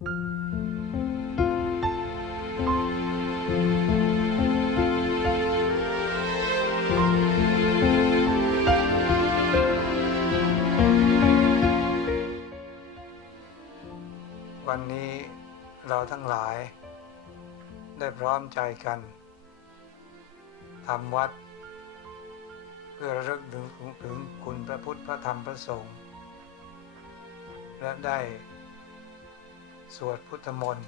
วันนี้เราทั้งหลายได้พร้อมใจกันทำวัดเพื่อระลึกถึงคุณพระพุทธพระธรรมพระสงฆ์และได้สวดพุทธมนต์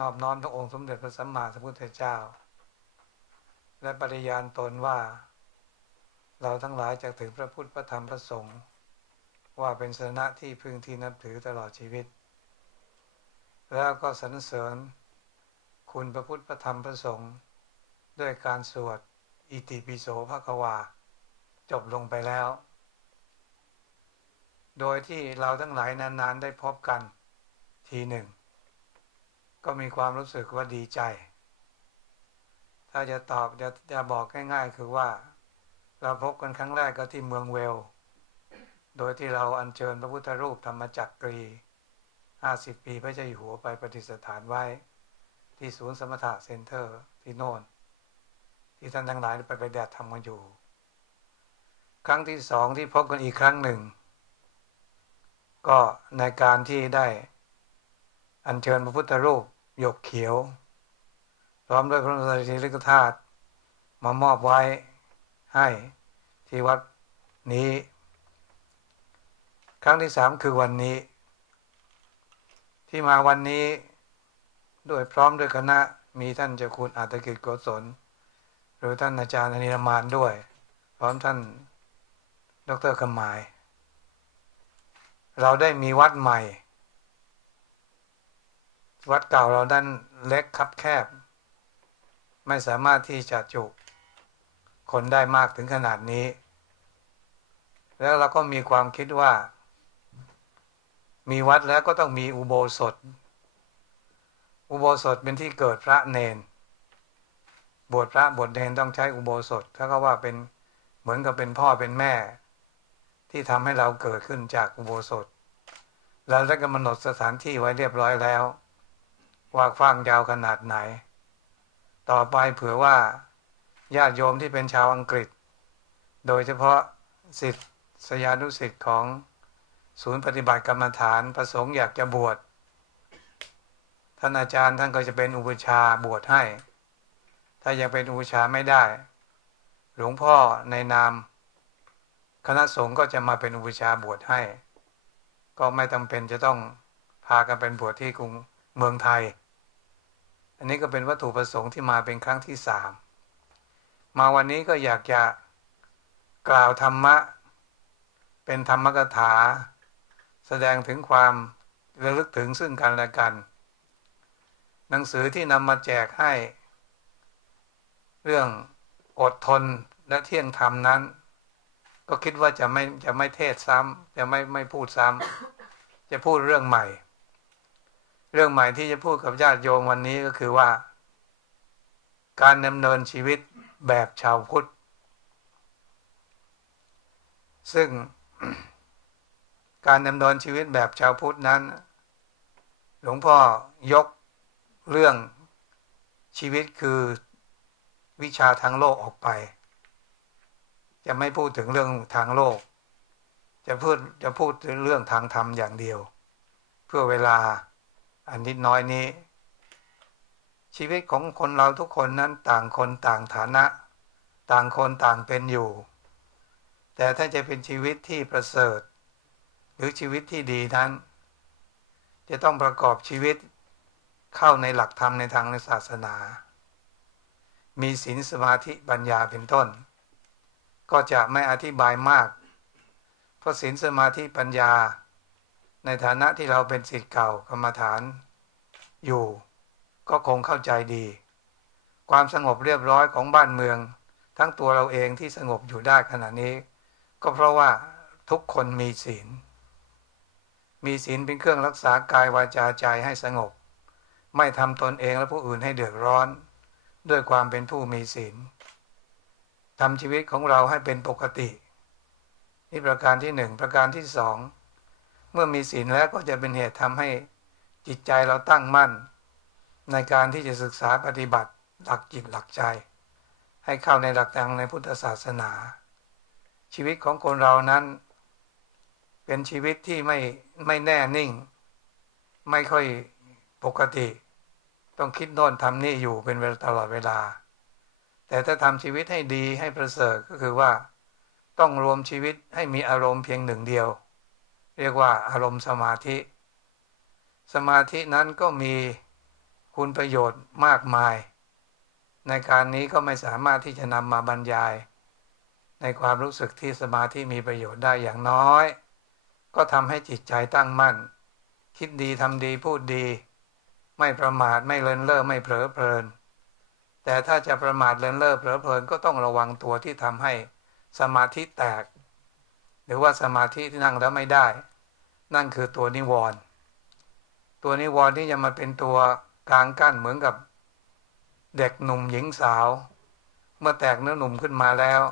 นอบน้อมพระองค์สมเด็จพระสัมมาสัมพุทธเจ้าและปฏิญาณตนว่าเราทั้งหลายจะถึงพระพุทธพระธรรมพระสงฆ์ว่าเป็นสรณะที่พึ่งที่นับถือตลอดชีวิตแล้วก็สรรเสริญคุณพระพุทธพระธรรมพระสงฆ์ด้วยการสวดอิติปิโสภควาจบลงไปแล้วโดยที่เราทั้งหลายนานๆได้พบกันทีหนึ่งก็มีความรู้สึกว่าดีใจถ้าจะตอบจะบอกง่ายๆคือว่าเราพบกันครั้งแรกก็ที่เมืองเวลโดยที่เราอัญเชิญพระพุทธรูปธรรมจักรี50 ปีพระเจ้าอยู่หัวไปประดิษฐานไว้ที่ศูนย์สมถะเซ็นเตอร์ที่โน่นที่ท่านทั้งหลายไปแดดทำกันอยู่ครั้งที่สองที่พบกันอีกครั้งหนึ่งก็ในการที่ได้อัญเชิญพระพุทธรูปหยกเขียวพร้อมด้วยพระบรมสารีริกธาตุมามอบไว้ให้ที่วัดนี้ครั้งที่สามคือวันนี้ที่มาวันนี้โดยพร้อมด้วยคณะมีท่านเจ้าคุณอัตกิจโกศลหรือท่านอาจารย์อนิรมานด้วยพร้อมท่านดร.กำหมายเราได้มีวัดใหม่วัดเก่าเราด้านเล็กคับแคบไม่สามารถที่จะจุคนได้มากถึงขนาดนี้แล้วเราก็มีความคิดว่ามีวัดแล้วก็ต้องมีอุโบสถอุโบสถเป็นที่เกิดพระเนนบวชพระบวชเนนต้องใช้อุโบสถถ้าก็ว่าเป็นเหมือนกับเป็นพ่อเป็นแม่ที่ทำให้เราเกิดขึ้นจากอุโบสถแล้วได้กำหนดสถานที่ไว้เรียบร้อยแล้วว่ากว้างยาวขนาดไหนต่อไปเผื่อว่าญาติโยมที่เป็นชาวอังกฤษโดยเฉพาะศิษยานุศิษย์ของศูนย์ปฏิบัติกรรมฐานประสงค์อยากจะบวชท่านอาจารย์ท่านก็จะเป็นอุปชฌาย์บวชให้ถ้ายังเป็นอุปชฌาย์ไม่ได้หลวงพ่อในนามคณะสงฆ์ก็จะมาเป็นอุปชฌาย์บวชให้ก็ไม่จำเป็นจะต้องพากันเป็นบวชที่กรุงเมืองไทยอันนี้ก็เป็นวัตถุประสงค์ที่มาเป็นครั้งที่3มาวันนี้ก็อยากจะกล่าวธรรมะเป็นธรรมกถาแสดงถึงความระลึกถึงซึ่งกันและกันหนังสือที่นำมาแจกให้เรื่องอดทนและเที่ยงธรรมนั้นก็คิดว่าจะไม่เทศซ้ำจะไม่พูดซ้ำจะพูดเรื่องใหม่ที่จะพูดกับญาติโยมวันนี้ก็คือว่าการดำเนินชีวิตแบบชาวพุทธซึ่ง การดำเนินชีวิตแบบชาวพุทธนั้นหลวงพ่อยกเรื่องชีวิตคือวิชาทางโลกออกไปจะไม่พูดถึงเรื่องทางโลกจะพูดถึงเรื่องทางธรรมอย่างเดียวเพื่อเวลาอันนิดน้อยนี้ชีวิตของคนเราทุกคนนั้นต่างคนต่างฐานะต่างคนต่างเป็นอยู่แต่ถ้าจะเป็นชีวิตที่ประเสริฐหรือชีวิตที่ดีนั้นจะต้องประกอบชีวิตเข้าในหลักธรรมในทางศาสนามีศีลสมาธิปัญญาเป็นต้นก็จะไม่อธิบายมากเพราะศีลสมาธิปัญญาในฐานะที่เราเป็นศิษย์เก่ากรรมฐานอยู่ก็คงเข้าใจดีความสงบเรียบร้อยของบ้านเมืองทั้งตัวเราเองที่สงบอยู่ได้ขณะนี้ก็เพราะว่าทุกคนมีศีลเป็นเครื่องรักษากายวาจาใจให้สงบไม่ทำตนเองและผู้อื่นให้เดือดร้อนด้วยความเป็นผู้มีศีลทำชีวิตของเราให้เป็นปกตินี่ประการที่1ประการที่2เมื่อมีศีลแล้วก็จะเป็นเหตุทำให้ จิตใจเราตั้งมั่นในการที่จะศึกษาปฏิบัติหลักจิตหลักใจให้เข้าในหลักธรรมในพุทธศาสนาชีวิตของคนเรานั้นเป็นชีวิตที่ไม่แน่นิ่งไม่ค่อยปกติต้องคิดโน่นทำนี่อยู่เป็นเวลาตลอดเวลาแต่ถ้าทำชีวิตให้ดีให้ประเสริฐก็คือว่าต้องรวมชีวิตให้มีอารมณ์เพียงหนึ่งเดียวเรียกว่าอารมณ์สมาธิสมาธินั้นก็มีคุณประโยชน์มากมายในการนี้ก็ไม่สามารถที่จะนำมาบรรยายในความรู้สึกที่สมาธิมีประโยชน์ได้อย่างน้อยก็ทำให้จิตใจตั้งมั่นคิดดีทำดีพูดดีไม่ประมาทไม่เลินเล่อไม่เผลอเพลินแต่ถ้าจะประมาทเลินเล่อเผลอเพลินก็ต้องระวังตัวที่ทำให้สมาธิแตกหรือว่าสมาธิที่นั่งแล้วไม่ได้นั่นคือตัวนิวรณ์ตัวนิวรณ์ที่จะมาเป็นตัวกลางกั้นเหมือนกับเด็กหนุ่มหญิงสาวเมื่อแตกเนื้อหนุ่มขึ้นมาแล้ว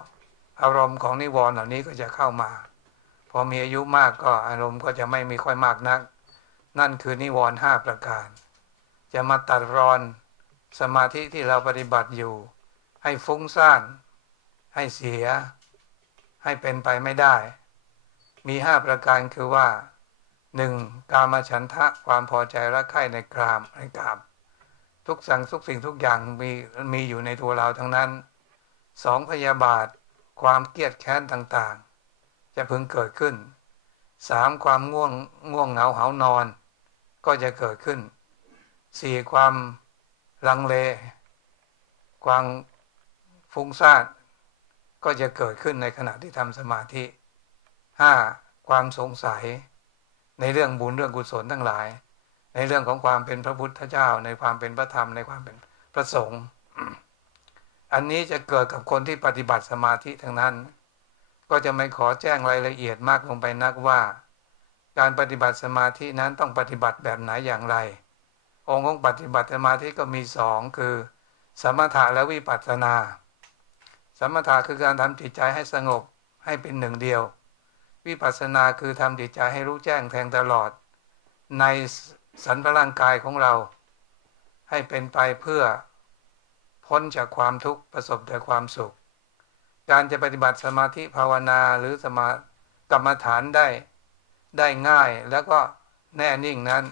อารมณ์ของนิวรณ์เหล่านี้ก็จะเข้ามาพอมีอายุมากก็อารมณ์ก็จะไม่มีค่อยมากนักนั่นคือนิวรณ์5ประการจะมาตัดรอนสมาธิที่เราปฏิบัติอยู่ให้ฟุ้งซ่านให้เสียให้เป็นไปไม่ได้มี5ประการคือว่า 1. กามฉันทะความพอใจรักใคร่ในกามทุกสิ่งทุกอย่างมีอยู่ในตัวเราทั้งนั้น 2. พยาบาทความเกลียดแค้นต่างๆจะพึงเกิดขึ้น 3. ความง่วงเหงาหานอนก็จะเกิดขึ้น 4. ความลังเลความฟุ้งซ่านก็จะเกิดขึ้นในขณะที่ทำสมาธิ 5. ความสงสัยในเรื่องบุญเรื่องกุศลทั้งหลายในเรื่องของความเป็นพระพุทธเจ้าในความเป็นพระธรรมในความเป็นพระสงฆ์อันนี้จะเกิดกับคนที่ปฏิบัติสมาธิทั้งนั้นก็จะไม่ขอแจ้งรายละเอียดมากลงไปนักว่าการปฏิบัติสมาธินั้นต้องปฏิบัติแบบไหนอย่างไรองค์ของปฏิบัติสมาธิก็มี2คือสมถะและวิปัสสนาสมถะคือการทำจิตใจให้สงบให้เป็นหนึ่งเดียววิปัสสนาคือทำจิตใจให้รู้แจ้งแทงตลอดในสรรพร่างกายของเราให้เป็นไปเพื่อพ้นจากความทุกข์ประสบแต่ความสุขการจะปฏิบัติสมาธิภาวนาหรือกรรมฐานได้ง่ายแล้วก็แน่นิ่งนั้น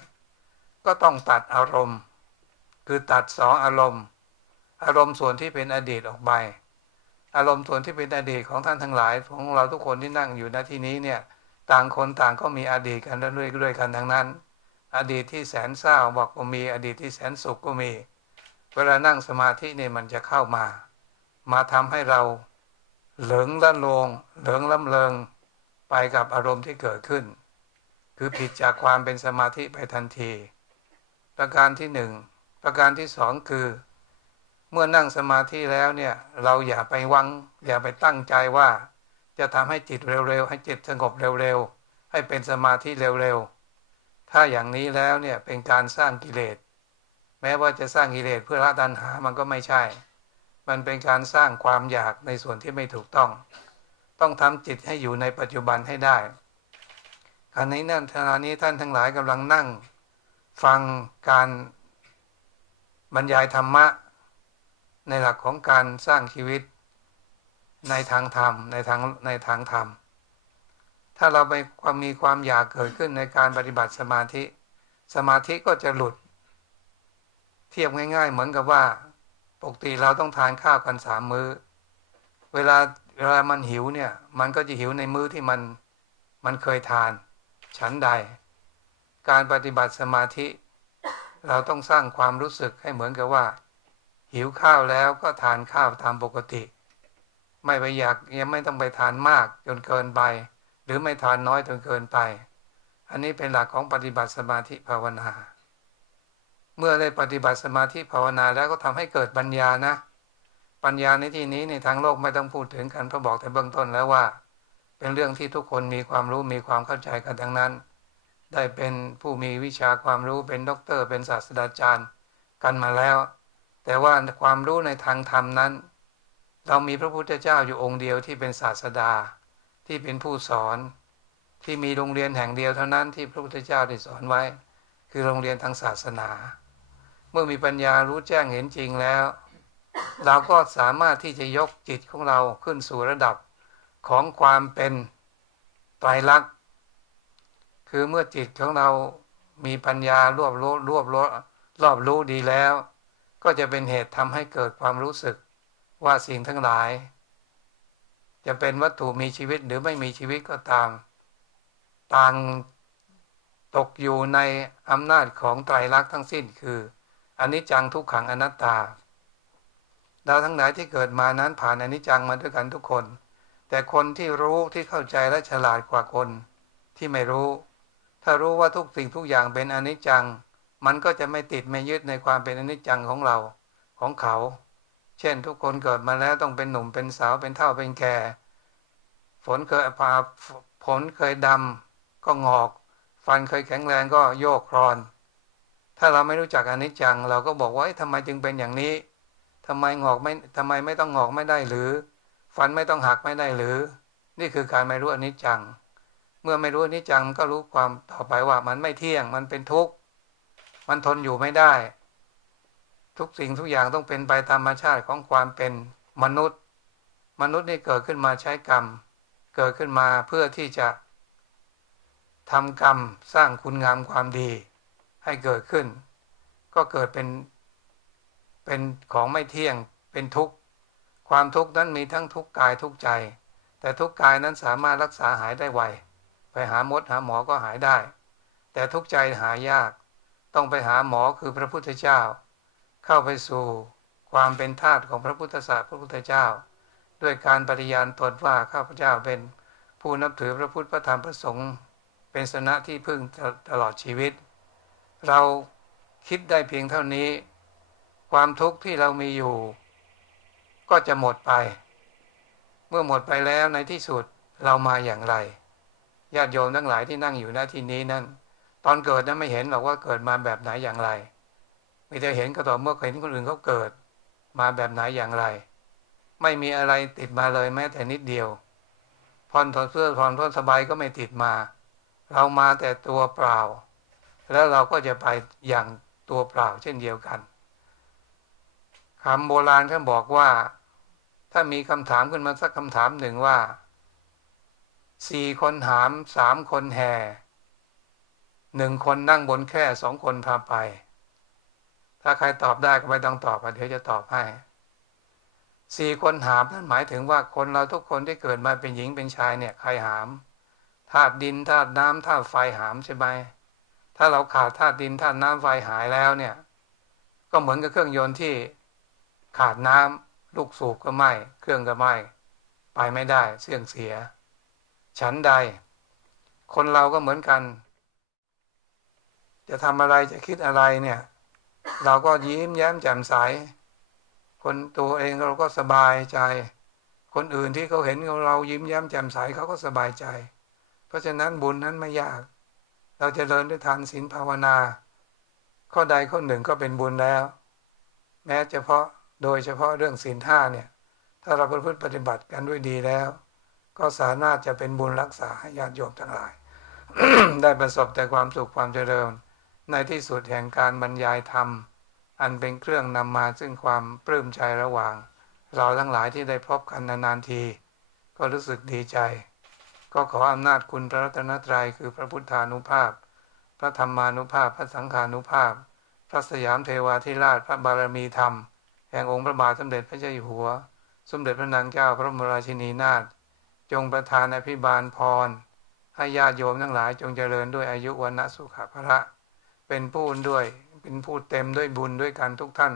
ก็ต้องตัดอารมณ์คือตัด2อารมณ์ส่วนที่เป็นอดีตออกไปอารมณ์ส่วนที่เป็นอดีตของท่านทั้งหลายของเราทุกคนที่นั่งอยู่ณที่นี้เนี่ยต่างคนต่างก็มีอดีตกันเรื่อยๆกันทั้งนั้นอดีตที่แสนเศร้าบอกก็มีอดีตที่แสนสุขก็มีเวลานั่งสมาธิเนี่ยมันจะเข้ามาทำให้เราเหลิงละโลงเหลิงล้ำเริงไปกับอารมณ์ที่เกิดขึ้นคือผิดจากความเป็นสมาธิไปทันทีประการที่1ประการที่2คือเมื่อนั่งสมาธิแล้วเนี่ยเราอย่าไปตั้งใจว่าจะทำให้จิตเร็วๆให้จิตสงบเร็วๆให้เป็นสมาธิเร็วๆถ้าอย่างนี้แล้วเนี่ยเป็นการสร้างกิเลสแม้ว่าจะสร้างกิเลสเพื่อละตัณหามันก็ไม่ใช่มันเป็นการสร้างความอยากในส่วนที่ไม่ถูกต้องทำจิตให้อยู่ในปัจจุบันให้ได้ขณะนี้ท่านทั้งหลายกำลังนั่งฟังการบรรยายธรรมะในหลักของการสร้างชีวิตในทางธรรมในทางธรรมถ้าเราไปมีความอยากเกิดขึ้นในการปฏิบัติสมาธิก็จะหลุดเทียบง่ายๆเหมือนกับว่าปกติเราต้องทานข้าวกัน3 มื้อเวลามันหิวเนี่ยมันก็จะหิวในมื้อที่มันเคยทานฉันใดการปฏิบัติสมาธิเราต้องสร้างความรู้สึกให้เหมือนกับว่าหิวข้าวแล้วก็ทานข้าวตามปกติไม่ไปอยากยังไม่ต้องไปทานมากจนเกินไปหรือไม่ทานน้อยจนเกินไปอันนี้เป็นหลักของปฏิบัติสมาธิภาวนาเมื่อได้ปฏิบัติสมาธิภาวนาแล้วก็ทำให้เกิดปัญญานะปัญญาในที่นี้ในทางโลกไม่ต้องพูดถึงกันเพราะบอกแต่เบื้องต้นแล้วว่าเป็นเรื่องที่ทุกคนมีความรู้มีความเข้าใจกันทั้งนั้นได้เป็นผู้มีวิชาความรู้เป็นด็อกเตอร์เป็นศาสตราจารย์กันมาแล้วแต่ว่าความรู้ในทางธรรมนั้นเรามีพระพุทธเจ้าอยู่องค์เดียวที่เป็นศาสดาที่เป็นผู้สอนที่มีโรงเรียนแห่งเดียวเท่านั้นที่พระพุทธเจ้าได้สอนไว้ คือโรงเรียนทางศาสนาเมื่อมีปัญญารู้แจ้งเห็นจริงแล้วเราก็สามารถที่จะยกจิตของเราขึ้นสู่ระดับของความเป็นไตรลักษณ์คือเมื่อจิตของเรามีปัญญารอบรู้ดีแล้วก็จะเป็นเหตุทำให้เกิดความรู้สึกว่าสิ่งทั้งหลายจะเป็นวัตถุมีชีวิตหรือไม่มีชีวิตก็ตามต่างตกอยู่ในอำนาจของไตรลักษณ์ทั้งสิ้นคืออนิจจังทุกขังอนัตตาเราทั้งหลายที่เกิดมานั้นผ่านอนิจจังมาด้วยกันทุกคนแต่คนที่รู้ที่เข้าใจและฉลาดกว่าคนที่ไม่รู้ถ้ารู้ว่าทุกสิ่งทุกอย่างเป็นอนิจจังมันก็จะไม่ติดไม่ยึดในความเป็นอนิจจังของเราของเขาเช่นทุกคนเกิดมาแล้วต้องเป็นหนุ่มเป็นสาวเป็นเฒ่าเป็นแก่ฝนเคยดำก็งอกฟันเคยแข็งแรงก็โยกคลอนถ้าเราไม่รู้จักอนิจจังเราก็บอกว่าทำไมจึงเป็นอย่างนี้ทำไมไม่ต้องงอกไม่ได้หรือฟันไม่ต้องหักไม่ได้หรือนี่คือการไม่รู้อนิจจังเมื่อไม่รู้อนิจจังก็รู้ความต่อไปว่ามันไม่เที่ยงมันเป็นทุกข์มันทนอยู่ไม่ได้ทุกสิ่งทุกอย่างต้องเป็นไปตามธรรมชาติของความเป็นมนุษย์นี่เกิดขึ้นมาใช้กรรมเกิดขึ้นมาเพื่อที่จะทำกรรมสร้างคุณงามความดีให้เกิดขึ้นก็เกิดเป็นของไม่เที่ยงเป็นทุกข์ความทุกข์นั้นมีทั้งทุกข์กายทุกข์ใจแต่ทุกข์กายนั้นสามารถรักษาหายได้ไวไปหาหมอก็หายได้แต่ทุกข์ใจหายากต้องไปหาหมอคือพระพุทธเจ้าเข้าไปสู่ความเป็นทาสของพระพุทธศาสนาพระพุทธเจ้าด้วยการปฏิญาณตนว่าข้าพเจ้าเป็นผู้นับถือพระพุทธพระธรรมพระสงฆ์เป็นสนะที่พึ่งตลอดชีวิตเราคิดได้เพียงเท่านี้ความทุกข์ที่เรามีอยู่ก็จะหมดไปเมื่อหมดไปแล้วในที่สุดเรามาอย่างไรญาติโยมทั้งหลายที่นั่งอยู่ณที่นี้นั้นตอนเกิดนั้นไม่เห็นหรอกว่าเกิดมาแบบไหนอย่างไรมีแต่เห็นก็ต่อเมื่อเห็นคนอื่นเขาเกิดมาแบบไหนอย่างไรไม่มีอะไรติดมาเลยแม้แต่นิดเดียวผ่อนถอดเสื้อผ่อนทนสบายก็ไม่ติดมาเรามาแต่ตัวเปล่าแล้วเราก็จะไปอย่างตัวเปล่าเช่นเดียวกันคำโบราณท่านบอกว่าถ้ามีคำถามขึ้นมาสักคำถามหนึ่งว่า4 คนหาม3 คนแห่1 คนนั่งบนแค่2 คนพาไปถ้าใครตอบได้ก็ไม่ต้องตอบเดี๋ยวจะตอบให้4 คนหามนั่นหมายถึงว่าคนเราทุกคนที่เกิดมาเป็นหญิงเป็นชายเนี่ยใครหามธาตุดินธาตุน้ำธาตุไฟหามใช่ไหมถ้าเราขาดธาตุดินธาตุน้ำไฟหายแล้วเนี่ยก็เหมือนกับเครื่องยนต์ที่ขาดน้ำลูกสูบก็ไหม้เครื่องก็ไหม้ไปไม่ได้เสื่องเสียฉันใดคนเราก็เหมือนกันจะทำอะไรจะคิดอะไรเนี่ยเราก็ยิ้มแย้มแจ่มใสคนตัวเองเราก็สบายใจคนอื่นที่เขาเห็นเรายิ้มแย้มแจ่มใสเขาก็สบายใจเพราะฉะนั้นบุญนั้นไม่ยากเราจะเจริญด้วยทานศีลภาวนาข้อใดข้อหนึ่งก็เป็นบุญแล้วแม้โดยเฉพาะเรื่องศีล5เนี่ยถ้าเราประพฤติปฏิบัติกันด้วยดีแล้วก็สามารถจะเป็นบุญรักษาให้ญาติโยมทั้งหลาย ได้ประสบแต่ความสุขความเจริญในที่สุดแห่งการบรรยายธรรมอันเป็นเครื่องนำมาซึ่งความปลื้มใจระหว่างเราทั้งหลายที่ได้พบกันนานๆทีก็รู้สึกดีใจก็ขออำนาจคุณพระรัตนตรัยคือพระพุทธานุภาพพระธรรมานุภาพพระสังฆานุภาพพระสยามเทวาธิราชพระบารมีธรรมแห่งองค์พระบาทสมเด็จพระเจ้าอยู่หัวสมเด็จพระนางเจ้าพระบรมราชินีนาถจงประทานอภิบาลพรให้ญาติโยมทั้งหลายจงเจริญด้วยอายุวรรณสุขภละเป็นผู้เต็มด้วยบุญด้วยกันทุกท่าน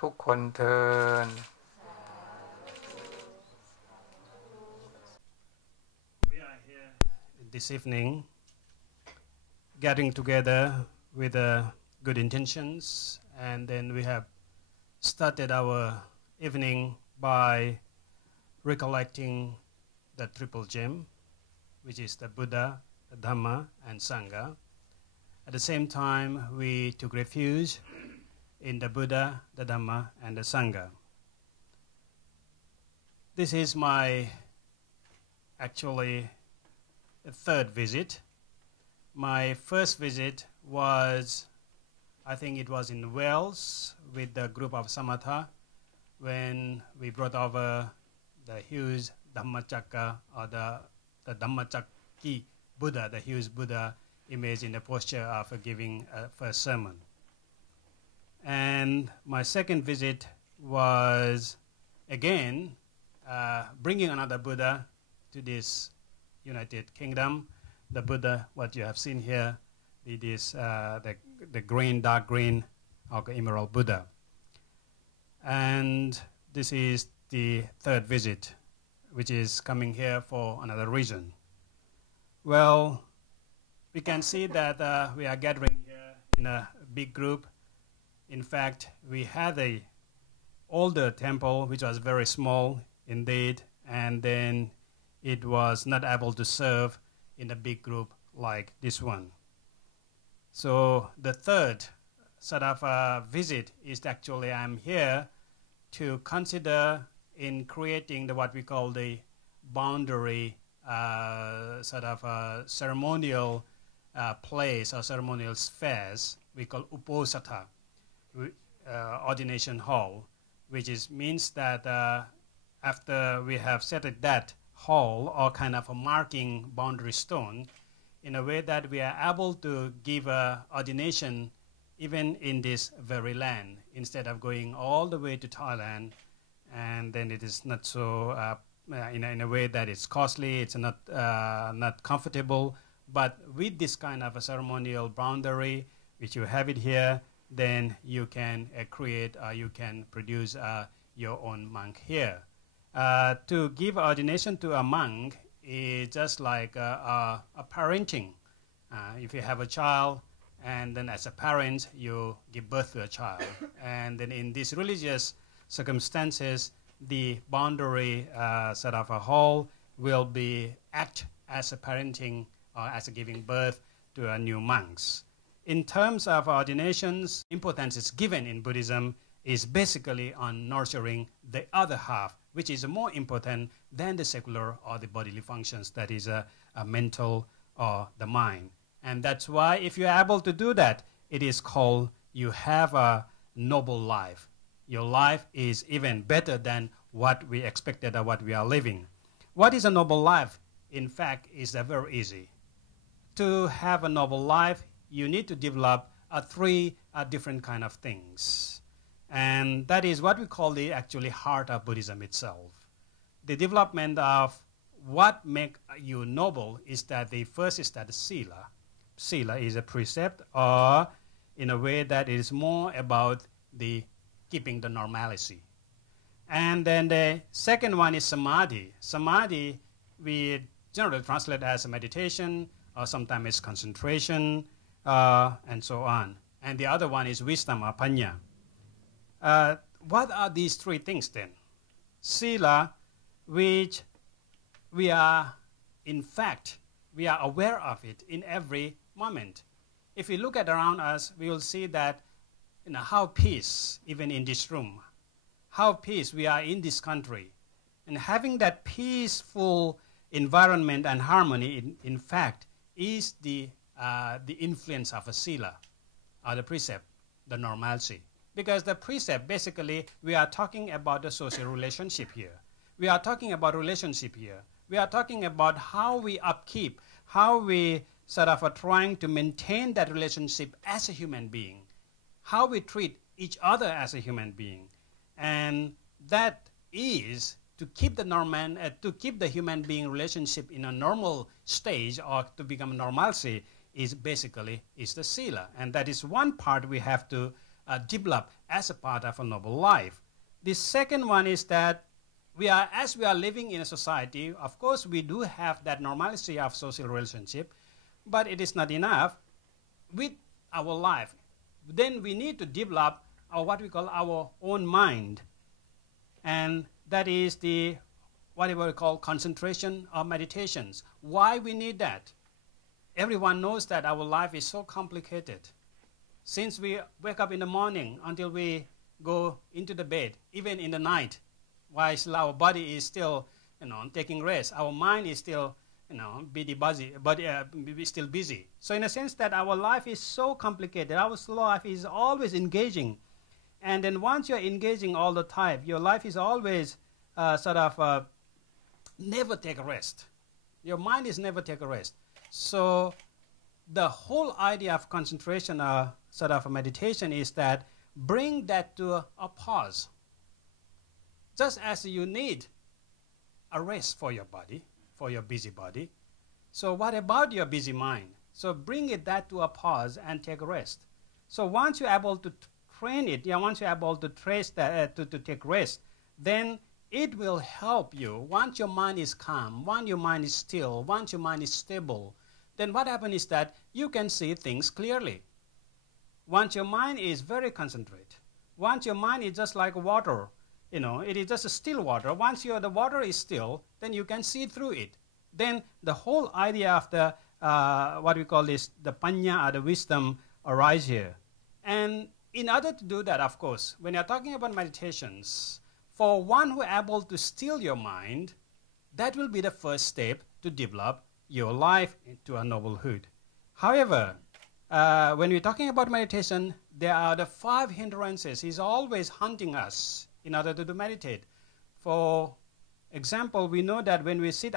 ทุกคนเทิน We are here this evening getting together with good intentions and then we have started our evening by recollecting the triple gem which is the Buddha, the Dhamma and Sangha. At the same time, we took refuge in the Buddha, the Dhamma, and the Sangha. This is my actually third visit. My first visit was, I think it was in Wales with the group of Samatha when we brought over the huge Dhammacakka or the Dhammacakki Buddha, the huge Buddha image in the posture of giving a first sermon. And my second visit was again bringing another Buddha to this United Kingdom. The Buddha, what you have seen here, it is the green, dark green, or emerald Buddha. And this is the third visit, which is coming here for another reason. Well, we can see that we are gathering here in a big group. In fact, we had an older temple, which was very small indeed, and then it was not able to serve in a big group like this one. So the third sort of visit is actually I'm here to consider in creating what we call the boundary sort of ceremonial place or ceremonial spheres we call uposatha, ordination hall, which means that after we have set that hall or kind of a marking boundary stone in a way that we are able to give ordination even in this very land instead of going all the way to Thailand, and then it is not so in a way that it's costly, it's not comfortable. But with this kind of a ceremonial boundary, which you have it here, then you can create, you can produce your own monk here. To give ordination to a monk is just like a parenting. If you have a child, and then as a parent, you give birth to a child. And then in these religious circumstances, the boundary sort of a hall will act as a parenting or as a giving birth to a new monks. In terms of ordinations, importance is given in Buddhism is basically on nurturing the other half, which is more important than the secular or the bodily functions, that is a mental or the mind. And that's why if you're able to do that, it is called you have a noble life. Your life is even better than what we expected or what we are living. What is a noble life? In fact, is very easy. To have a noble life, you need to develop three different kind of things. And that is what we call the actually heart of Buddhism itself. The development of what makes you noble is that the first is that the sila. Sila is a precept, or in a way that it is more about the keeping the normalcy. And then the second one is samadhi. Samadhi we generally translate as a meditation, or sometimes it's concentration, and so on. And the other one is wisdom or panya. What are these three things then? Sila, which we are, in fact, we are aware of it in every moment. If we look at around us, we will see that how peace, even in this room, how peace we are in this country. And having that peaceful environment and harmony, in fact, is the influence of a sila, or the precept, the normalcy. Because the precept, basically, we are talking about the social relationship here. We are talking about relationship here. We are talking about how we upkeep, how we sort of are trying to maintain that relationship as a human being, how we treat each other as a human being. And that is to keep the human being relationship in a normal stage, or to become normalcy, is basically the sila. And that is one part we have to develop as a part of a noble life. The second one is that as we are living in a society, of course we do have that normalcy of social relationship, but it is not enough with our life. Then we need to develop what we call our own mind. And that is what we call concentration or meditations. Why we need that? Everyone knows that our life is so complicated. Since we wake up in the morning until we go into the bed, even in the night, while our body is still taking rest, our mind is still busy, but still busy. So in a sense that our life is so complicated, our life is always engaging. And then once you're engaging all the time, your life is always never take a rest. Your mind is never take a rest. So the whole idea of concentration, sort of a meditation, is that bring that to a pause. Just as you need a rest for your body, for your busy body, so what about your busy mind? So bring that to a pause and take a rest. So once you're able to train it, once you're able to trace that to take rest, then it will help you. Once your mind is calm, once your mind is still, once your mind is stable, then what happens is that you can see things clearly. Once your mind is very concentrated, once your mind is just like water, it is just a still water. Once the water is still, then you can see through it. Then the whole idea of the, what we call this, the panya or the wisdom arise here. And in order to do that, of course, when you're talking about meditations, for one who is able to still your mind, that will be the first step to develop your life into a noblehood. However, when we're talking about meditation, there are the 5 hindrances. He's always hunting us in order to meditate. For example, we know that when we sit,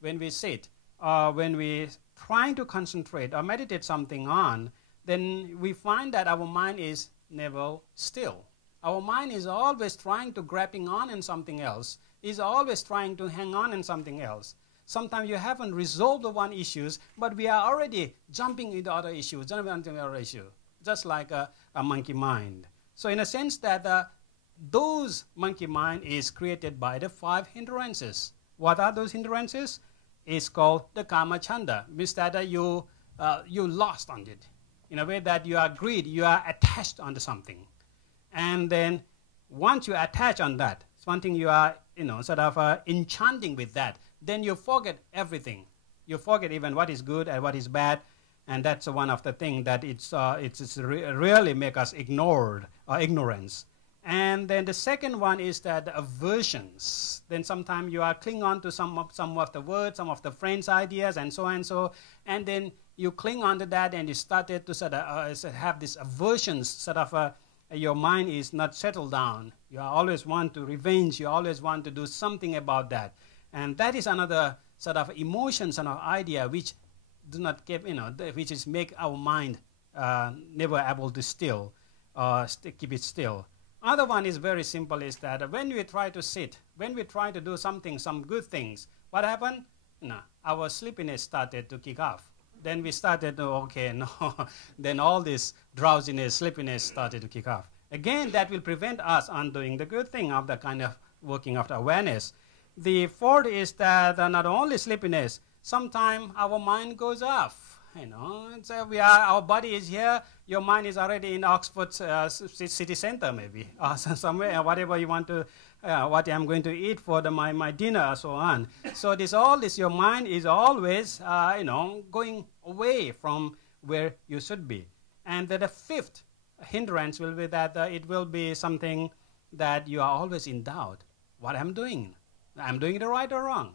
when we trying to concentrate or meditate something on, then we find that our mind is never still. Our mind is always trying to grabbing on in something else, is always trying to hang on in something else. Sometimes you haven't resolved the one issues, but we are already jumping into other issues, just like a monkey mind. So in a sense that those monkey mind is created by the 5 hindrances. What are those hindrances? It's called the kama chanda, means that you lost on it. In a way that you are greedy, you are attached onto something. And then once you attach on that, something you are, enchanting with that, then you forget everything. You forget even what is good and what is bad. And that's one of the things that it's really make us ignored or ignorance. And then the second one is that the aversions. Then sometimes you are clinging on to some of the words, some of the friends' ideas, and so and so. And then you cling on to that, and you started to have this aversions. Your mind is not settled down. You always want to revenge. You always want to do something about that. And that is another sort of emotions and idea which do not keep, which is make our mind never able to still, keep it still. Other one is very simple, is that when we try to sit, when we try to do something, some good things, what happened? Our sleepiness started to kick off. Then we started to, then all this drowsiness, sleepiness started to kick off. Again, that will prevent us on doing the good thing of the kind of working of the awareness. The fourth is that not only sleepiness, sometimes our mind goes off. So our body is here, your mind is already in Oxford city center maybe, or somewhere, whatever you want to, what I'm going to eat for my dinner or so on. So your mind is always, going away from where you should be. And the fifth hindrance will be that it will be something that you are always in doubt. What I'm doing it right or wrong?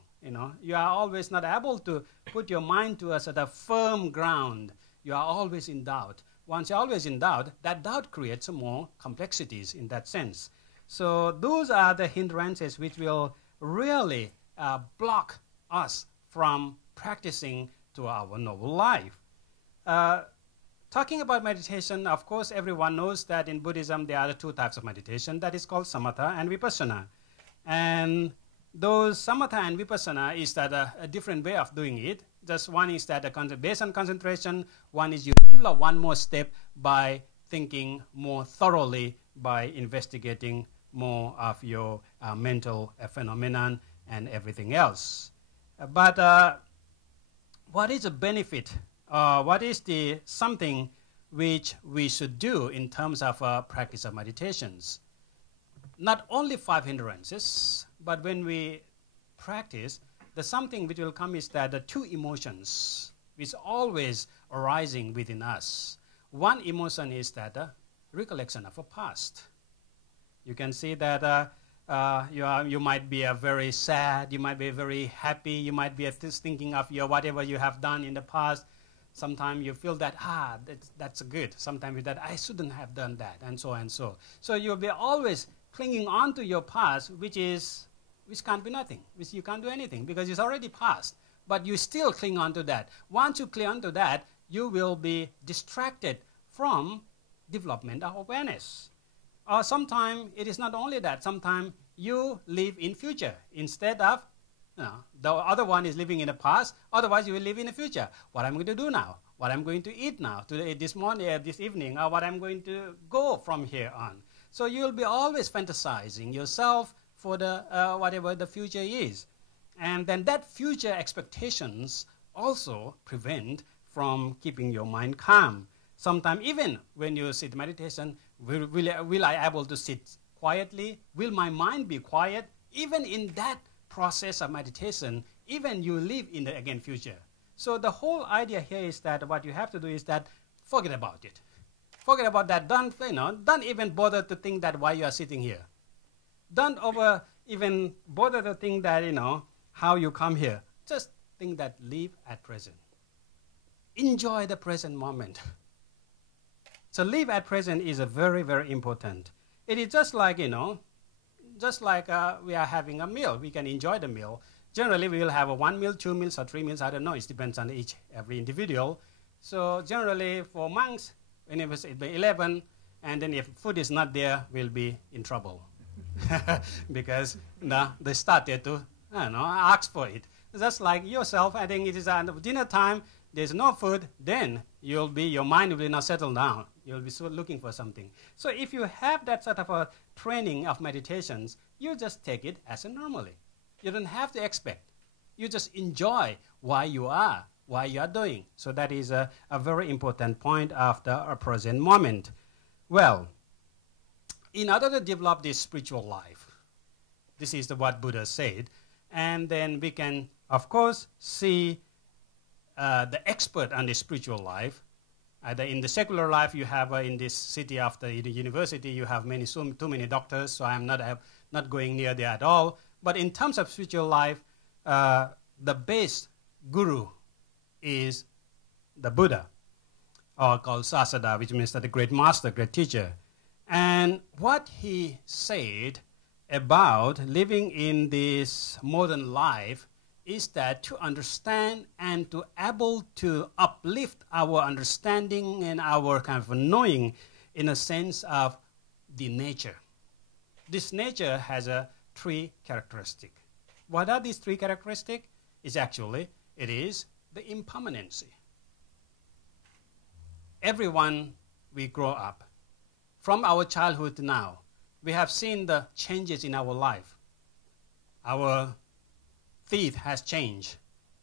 You are always not able to put your mind to a sort of firm ground. You are always in doubt. Once you're always in doubt, that doubt creates more complexities in that sense. So those are the hindrances which will really block us from practicing to our noble life. Talking about meditation, of course, everyone knows that in Buddhism there are 2 types of meditation. That is called samatha and vipassana. And those samatha and vipassana is that a different way of doing it. Just one is that based on concentration, one is you develop one more step by thinking more thoroughly, by investigating more of your mental phenomenon and everything else. But what is the benefit? What is the something which we should do in terms of practice of meditations? Not only 5 hindrances, but when we practice, the something which will come is that the 2 emotions which always arising within us. One emotion is that recollection of a past. You can see that You might be very sad, you might be very happy, you might be thinking of whatever you have done in the past. Sometimes you feel that, that's good. Sometimes that I shouldn't have done that, and so and so. So you'll be always clinging on to your past, which can't be nothing, which you can't do anything because it's already past. But you still cling on to that. Once you cling on to that, you will be distracted from development of awareness. Or sometimes it is not only that. Sometimes you live in future instead of, the other one is living in the past. Otherwise, you will live in the future. What I'm going to do now? What I'm going to eat now? Today, this morning, this evening, or what I'm going to go from here on. So you'll be always fantasizing yourself for the whatever the future is, and then that future expectations also prevent from keeping your mind calm. Sometimes even when you sit meditation, will I able to sit quietly? Will my mind be quiet? Even in that process of meditation, even you live in the again future. So the whole idea here is that what you have to do is that forget about it. Forget about that. Don't even bother to think that why you are sitting here. Don't even bother to think that how you come here. Just think that live at present. Enjoy the present moment. So live at present is a very, very important. It is just like, we are having a meal. We can enjoy the meal. Generally, we will have 1 meal, 2 meals, or 3 meals. I don't know. It depends on every individual. So generally, for monks, when it was 11, and then if food is not there, we'll be in trouble. Because they started to ask for it. Just like yourself, I think it is at dinner time, there's no food, then your mind will not settle down. You'll be looking for something. So if you have that sort of a training of meditations, you just take it as a normally. You don't have to expect. You just enjoy why you are doing. So that is a very important point after a present moment. Well, in order to develop this spiritual life, this is what Buddha said, and then we can, of course, see the expert on the spiritual life. Either in the secular life, you have in this city after the university, you have too many doctors, so I'm not going near there at all. But in terms of spiritual life, the base guru is the Buddha, or called Sasada, which means that the great master, great teacher. And what he said about living in this modern life is that to understand and to able to uplift our understanding and our kind of knowing in a sense of the nature. This nature has 3 characteristics. What are these 3 characteristics? It is the impermanency. Everyone, we grow up. From our childhood to now, we have seen the changes in our life. Our teeth has changed.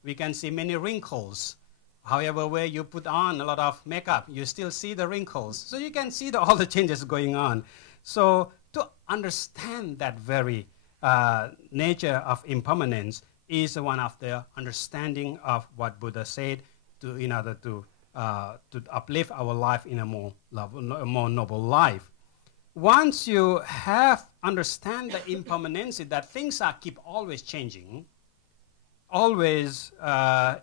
We can see many wrinkles. However, where you put on a lot of makeup, you still see the wrinkles. So you can see all the changes going on. So to understand that very nature of impermanence is one of the understanding of what Buddha said in order to uplift our life in a more noble life. Once you have understand the impermanency, that things keep always changing, always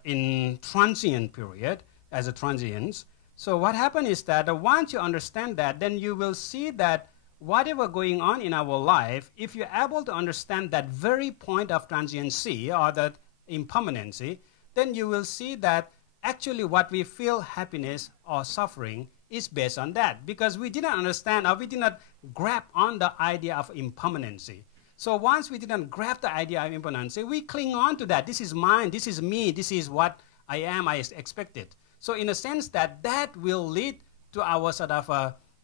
in transient period, as a transience. So what happens is that once you understand that, then you will see that whatever going on in our life, if you're able to understand that very point of transiency or that impermanency, then you will see that actually what we feel happiness or suffering is based on that, because we didn't understand or we did not grab on the idea of impermanency. So once we didn't grab the idea of impermanency, we cling on to that. This is mine, this is me, this is what I am, I expected. So in a sense that will lead to our sort of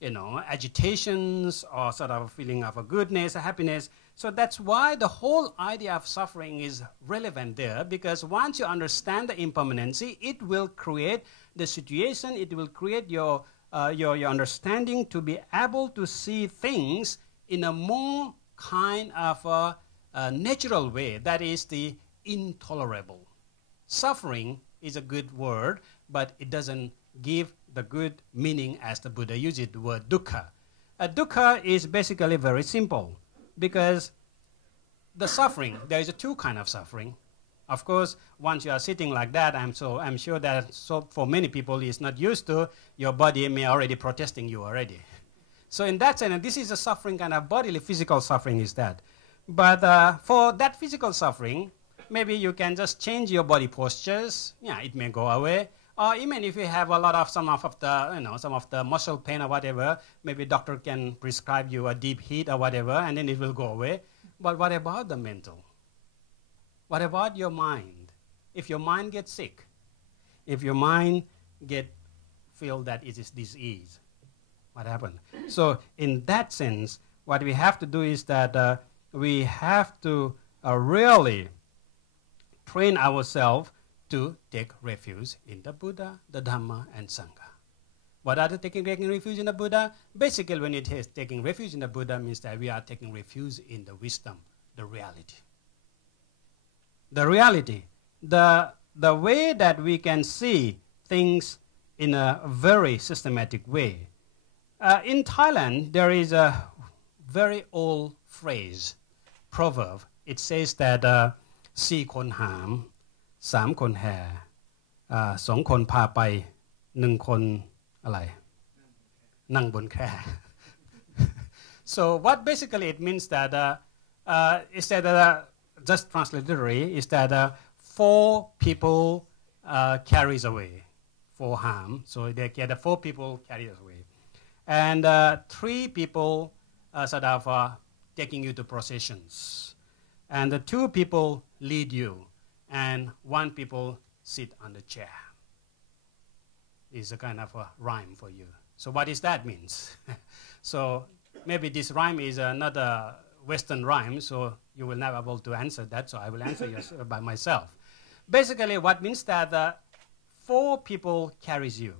agitations or sort of feeling of a goodness, a happiness. So that's why the whole idea of suffering is relevant there, because once you understand the impermanency, it will create the situation, it will create your understanding to be able to see things in a more kind of a natural way, that is the intolerable. Suffering is a good word, but it doesn't give the good meaning as the Buddha uses the word dukkha. Dukkha is basically very simple, because the suffering, there is two kind of suffering. Of course, once you are sitting like that, I'm sure that for many people it's not used to, your body may already protesting you already. So in that sense, this is a suffering kind of bodily, physical suffering is that. But for that physical suffering, maybe you can just change your body postures. Yeah, it may go away. Or even if you have a lot of some of the muscle pain or whatever, maybe doctor can prescribe you a deep heat or whatever, and then it will go away. But what about the mental? What about your mind? If your mind gets sick, if your mind feel that it is disease, what happened? So in that sense, what we have to do is that we have to really train ourselves to take refuge in the Buddha, the Dhamma, and Sangha. What are the taking refuge in the Buddha? Basically, when it is taking refuge in the Buddha, means that we are taking refuge in the wisdom, the reality. The reality, the way that we can see things in a very systematic way. In Thailand, there is a very old phrase, proverb. It says that 4 คนหาม3 คนแห่2 คนพาไป1 คนอะไรนั่งบนแคร่ So what basically it means that is that just transliterally is that 4 people carries away 4 harm, so they get 4 people carries away, and 3 people sort of taking you to processions, and the 2 people lead you, and 1 people sit on the chair. Is a kind of a rhyme for you. So what does that means? So maybe this rhyme is another Western rhyme, so you will never be able to answer that, so I will answer by myself. Basically, what means that 4 people carries you.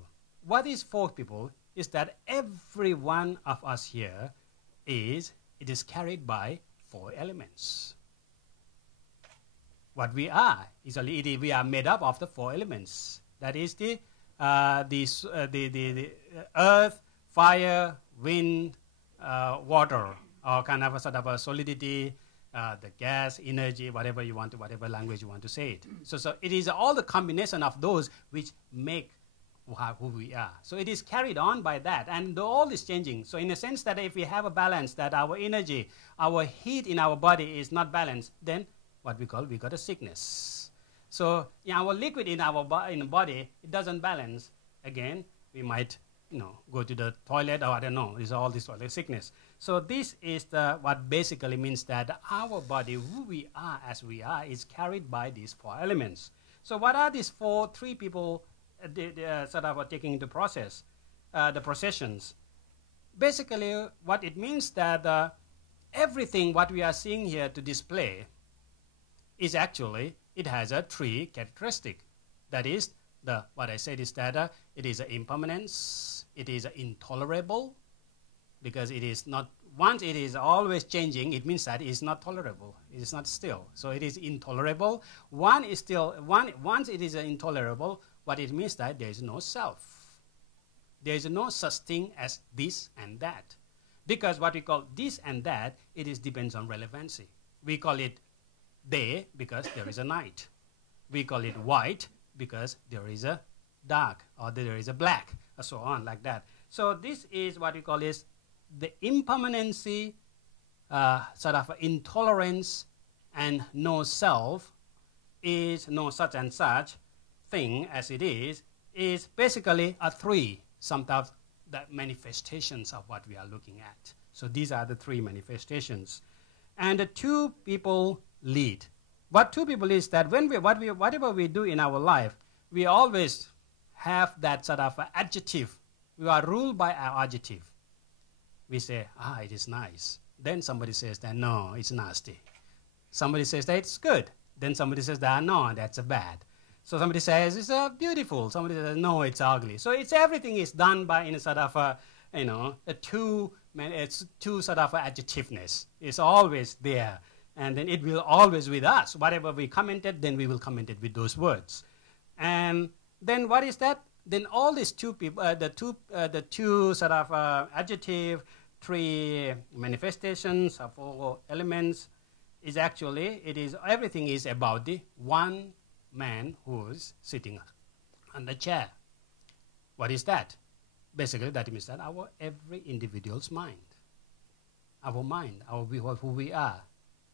What is 4 people? Is that every one of us here it is carried by 4 elements. What we are is we are made up of the 4 elements. That is the earth, fire, wind, water, or kind of a sort of a solidity, the gas, energy, whatever you want to, whatever language you want to say it. So it is all the combination of those which make who we are. So it is carried on by that, and all is changing. So in a sense that if we have a balance, that our energy, our heat in our body is not balanced, then what we got a sickness. So in our liquid in our body, it doesn't balance. Again, we might go to the toilet, or I don't know, it's all this sort of sickness. So this is what basically means that our body, who we are as we are, is carried by these 4 elements. So what are these 3 people sort of taking into process, the processions? Basically, what it means that everything what we are seeing here to display is actually, it has a 3 characteristic. That is, what I said is that it is an impermanence, it is intolerable, because it is not, once it is always changing, it means that it is not tolerable, it is not still. So it is intolerable. Once it is intolerable, what it means that there is no self. There is no such thing as this and that. Because what we call this and that, it is depends on relevancy. We call it day because there is a night. We call it white because there is a dark, or there is a black, or so on, like that. So this is what we call is the impermanency, sort of intolerance, and no self is no such and such thing as it is basically a 3, sometimes the manifestations of what we are looking at. So these are the 3 manifestations. And the 2 people lead. What 2 people is that whatever we do in our life, we always have that sort of adjective. We are ruled by our adjective. We say, it is nice. Then somebody says that, no, it's nasty. Somebody says that it's good. Then somebody says that, no, that's bad. So somebody says it's beautiful. Somebody says, no, it's ugly. So everything is done by in a sort of it's 2 sort of adjectiveness. It's always there. And then it will always with us. Whatever we commented, then we will comment it with those words. And then what is that? Then all these 2 people, the two sort of adjective, 3 manifestations of 4 elements, is actually, everything is about the one man who's sitting on the chair. What is that? Basically, that means that our every individual's mind, our mind, who we are.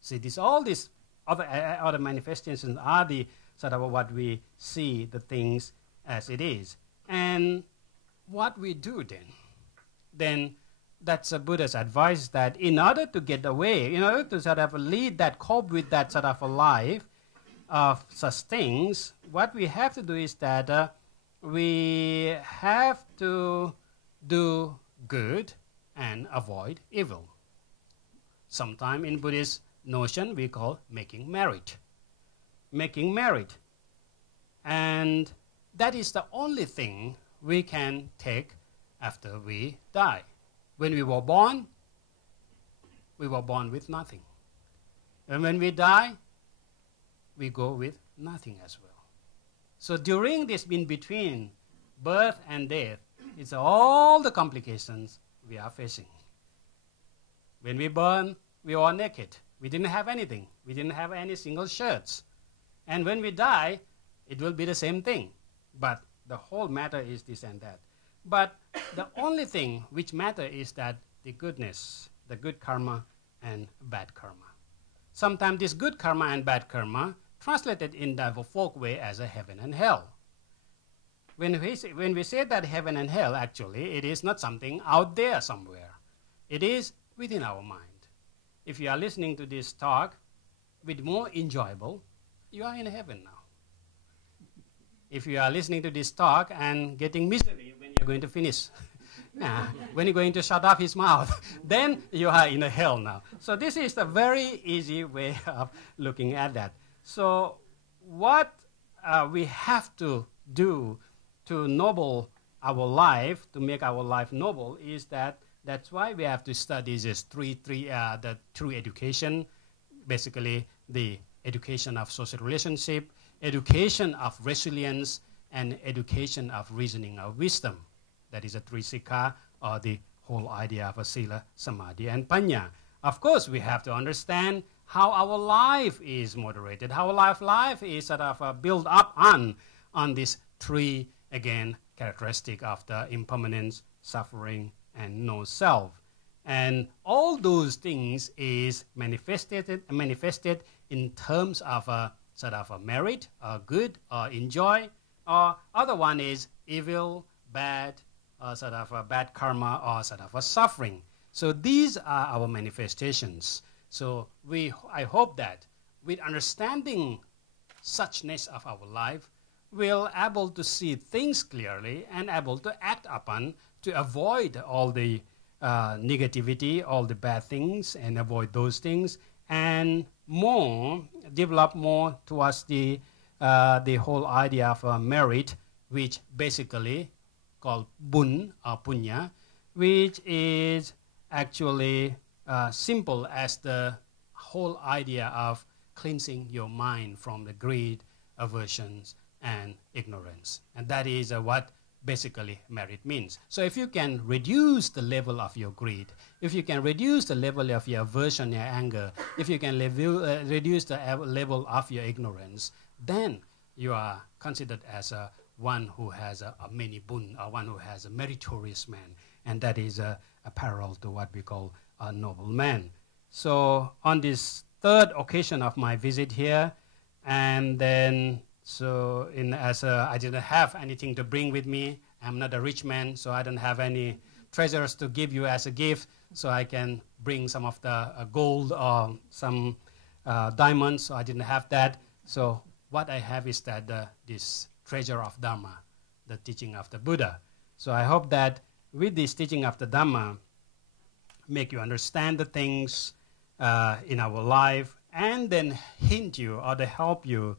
See, all these other manifestations are the sort of what we see the things as it is. And what we do then that's a Buddha's advice, that in order to get away, in order to sort of lead that, cope with that sort of a life of such things, what we have to do is that we have to do good and avoid evil. Sometimes in Buddhist notion we call making merit. Making merit. And that is the only thing we can take after we die. When we were born with nothing. And when we die, we go with nothing as well. So during this in between birth and death, it's all the complications we are facing. When we born, we were naked. We didn't have anything. We didn't have any single shirts. And when we die, it will be the same thing. But the whole matter is this and that. But the only thing which matters is that the goodness, the good karma and bad karma. Sometimes this good karma and bad karma translated in the folk way as a heaven and hell. When we say that heaven and hell, actually, it is not something out there somewhere. It is within our mind. If you are listening to this talk with more enjoyable, you are in heaven now. If you are listening to this talk and getting misery when you're going to finish, when you're going to shut off his mouth, then you are in a hell now. So this is a very easy way of looking at that. So what we have to do to noble our life, to make our life noble, is that's why we have to study this the true education, basically the education of social relationship, education of resilience, and education of reasoning of wisdom. That is a three sikha, or the whole idea of a sila, samadhi, and panya. Of course, we have to understand how our life is moderated, how our life is sort of built up on these three, again, characteristic of the impermanence, suffering, and no self. And all those things is manifested in terms of a sort of a merit, or good, or enjoy, or other one is evil, bad, or sort of a bad karma, or sort of a suffering. So these are our manifestations. So I hope that with understanding suchness of our life, we'll able to see things clearly and able to act upon to avoid all the negativity, all the bad things, and avoid those things, and develop more towards the whole idea of merit, which basically called bun or punya, which is actually simple as the whole idea of cleansing your mind from the greed, aversions, and ignorance. And that is what basically merit means. So if you can reduce the level of your greed, if you can reduce the level of your aversion, your anger, if you can reduce the level of your ignorance, then you are considered as one who has a many bun, or one who has a meritorious man. And that is a parallel to what we call a noble man. So on this third occasion of my visit here, and then I didn't have anything to bring with me. I'm not a rich man, so I don't have any treasures to give you as a gift. So I can bring some of the gold or some diamonds. So I didn't have that. So what I have is that this treasure of Dhamma, the teaching of the Buddha. So I hope that with this teaching of the Dhamma, make you understand the things in our life, and then hint you or to help you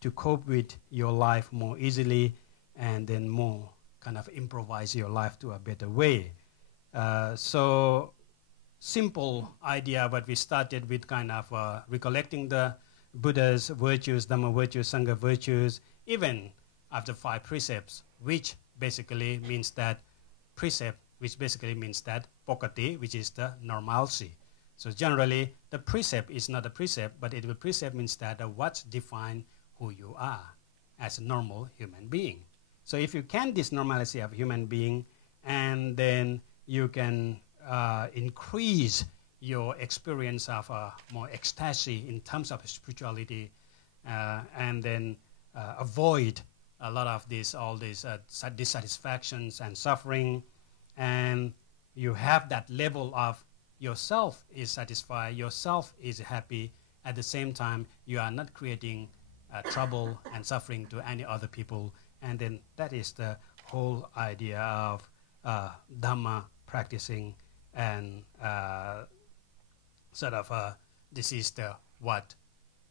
to cope with your life more easily, and then more kind of improvise your life to a better way. So simple idea, but we started with kind of recollecting the Buddha's virtues, Dhamma virtues, Sangha virtues, even after 5 precepts, which basically means that precept, which basically means that pokati, which is the normalcy. So generally, the precept is not a precept, but precept means that what defines who you are as a normal human being. So if you can this normalcy of human being, and then you can increase your experience of more ecstasy in terms of spirituality, and then avoid a lot of all these dissatisfactions and suffering, and you have that level of yourself is satisfied, yourself is happy, at the same time you are not creating trouble and suffering to any other people. And then that is the whole idea of Dhamma practicing, and this is what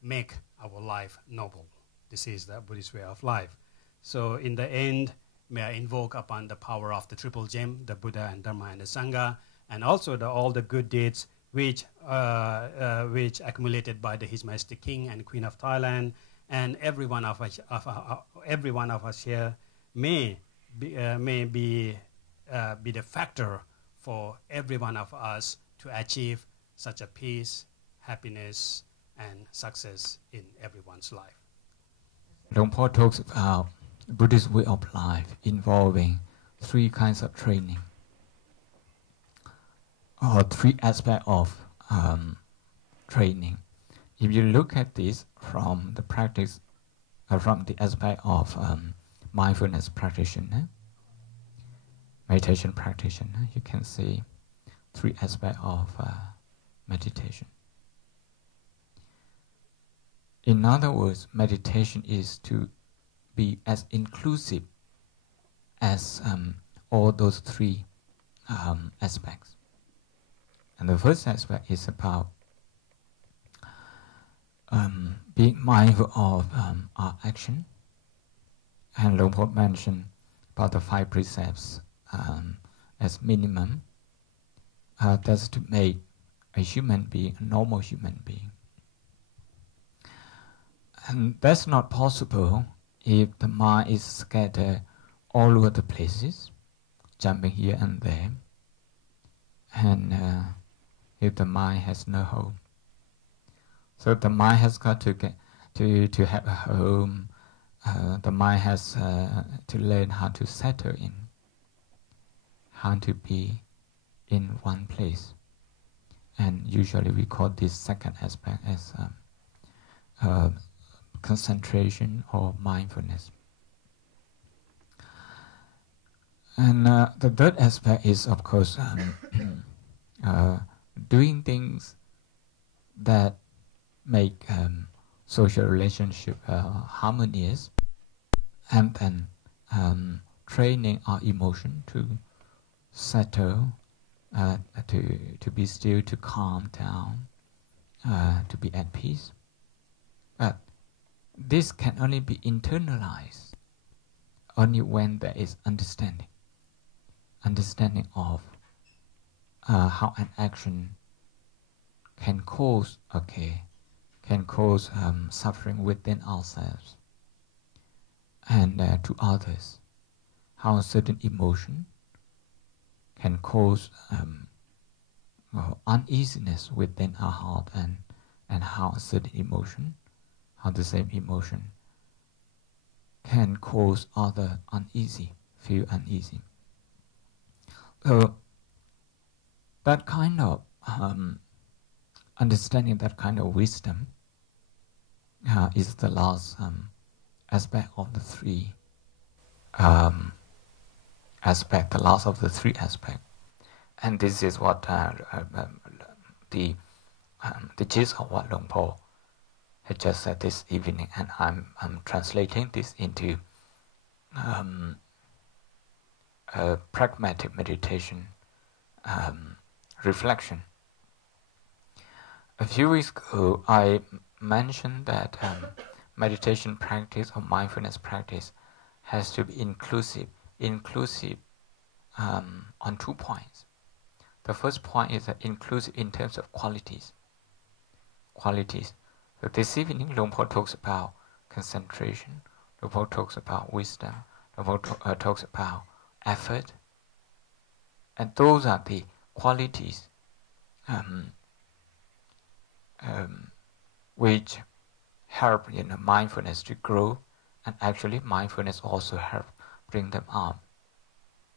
make our life noble. This is the Buddhist way of life. So in the end, may I invoke upon the power of the triple gem, the Buddha and Dharma and the Sangha, and also all the good deeds which accumulated by His Majesty King and Queen of Thailand, and every one of us here may be the factor for every one of us to achieve such a peace, happiness, and success in everyone's life. Luangpor talks about Buddhist way of life involving three kinds of training, or three aspects of training. If you look at this from the practice, from the aspect of mindfulness practitioner, meditation practitioner, you can see three aspects of meditation. In other words, meditation is to be as inclusive as all those three aspects. And the first aspect is about being mindful of our action. And Luangpor mentioned about the 5 precepts as minimum. That's to make a human being a normal human being. And that's not possible if the mind is scattered all over the places, jumping here and there, and if the mind has no home. So the mind has got to get to have a home. The mind has to learn how to settle in, how to be in one place. And usually we call this second aspect as concentration or mindfulness. And the third aspect is, of course, doing things that make social relationship harmonious, and then training our emotion to settle, to be still, to calm down, to be at peace. But this can only be internalized only when there is understanding of how an action can cause suffering within ourselves and to others, how a certain emotion can cause uneasiness within our heart, and how a certain emotion, how the same emotion can cause other feel uneasy. So that kind of understanding, that kind of wisdom is the last aspect of the three aspects. And this is what the gist of what Luangpor had just said this evening, and I'm translating this into a pragmatic meditation reflection. A few weeks ago, I mentioned that meditation practice or mindfulness practice has to be inclusive on 2 points. The first point is that inclusive in terms of qualities. So this evening, Luangpor talks about concentration, Luangpor talks about wisdom, Luangpor talks about effort, and those are the qualities which help mindfulness to grow, and actually mindfulness also help bring them up.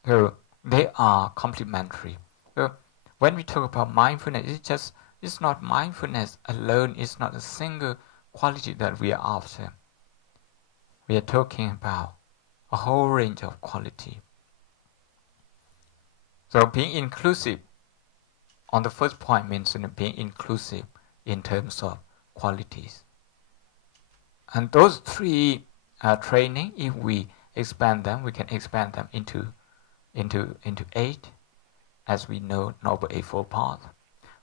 So they are complementary. So when we talk about mindfulness, it's not mindfulness alone. It's not a single quality that we are after. We are talking about a whole range of quality. So being inclusive on the first point means being inclusive in terms of qualities. And those three training, if we expand them, we can expand them into 8, as we know Noble Eightfold Path.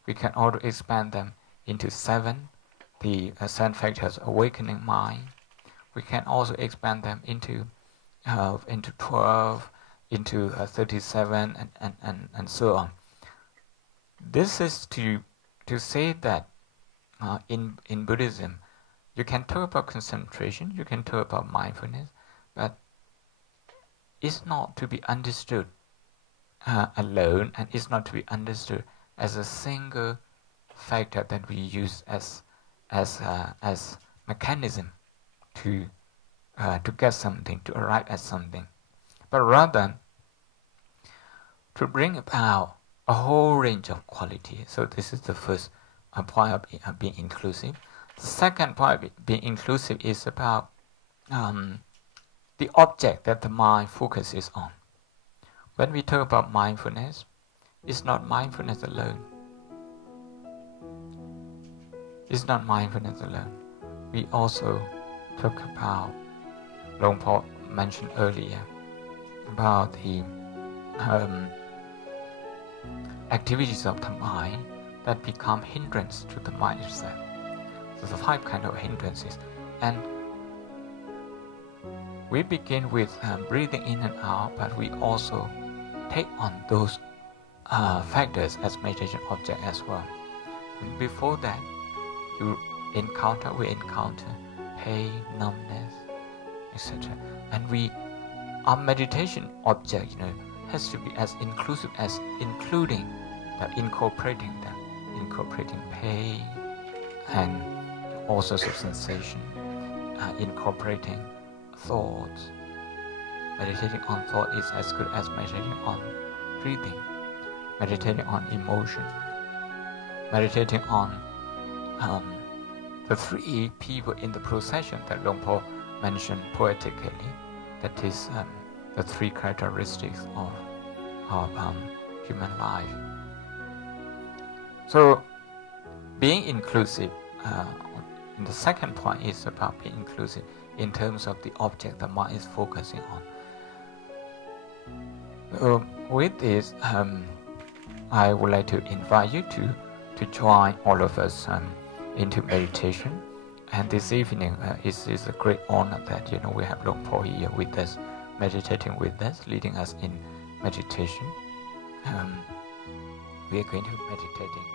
We can also expand them into 7, the 7 factors awakening mind. We can also expand them into 12, into 37, and so on. This is to say that in Buddhism, you can talk about concentration, you can talk about mindfulness, but it's not to be understood alone, and it's not to be understood as a single factor that we use as mechanism to get something, to arrive at something, but rather to bring about a whole range of quality. So this is the first point of being inclusive. The second point of being inclusive is about the object that the mind focuses on. When we talk about mindfulness, it's not mindfulness alone. It's not mindfulness alone. We also talk about, Luangpor mentioned earlier, about the activities of the mind that become hindrance to the mind itself. So the 5 kind of hindrances. And we begin with breathing in and out, but we also take on those factors as meditation object as well. Before that, we encounter pain, numbness, etc. And our meditation object, has to be as inclusive as including that, incorporating pain and all sorts of sensation, incorporating thoughts. Meditating on thought is as good as meditating on breathing, meditating on emotion, meditating on the 3 people in the procession that Luangpor mentioned poetically. That is the 3 characteristics of human life. So being inclusive, in the second point, is about being inclusive in terms of the object the mind is focusing on. With this, I would like to invite you to join all of us into meditation. And this evening is a great honor that we have Luangpor here with us, meditating with us, leading us in meditation. We are going to be meditating.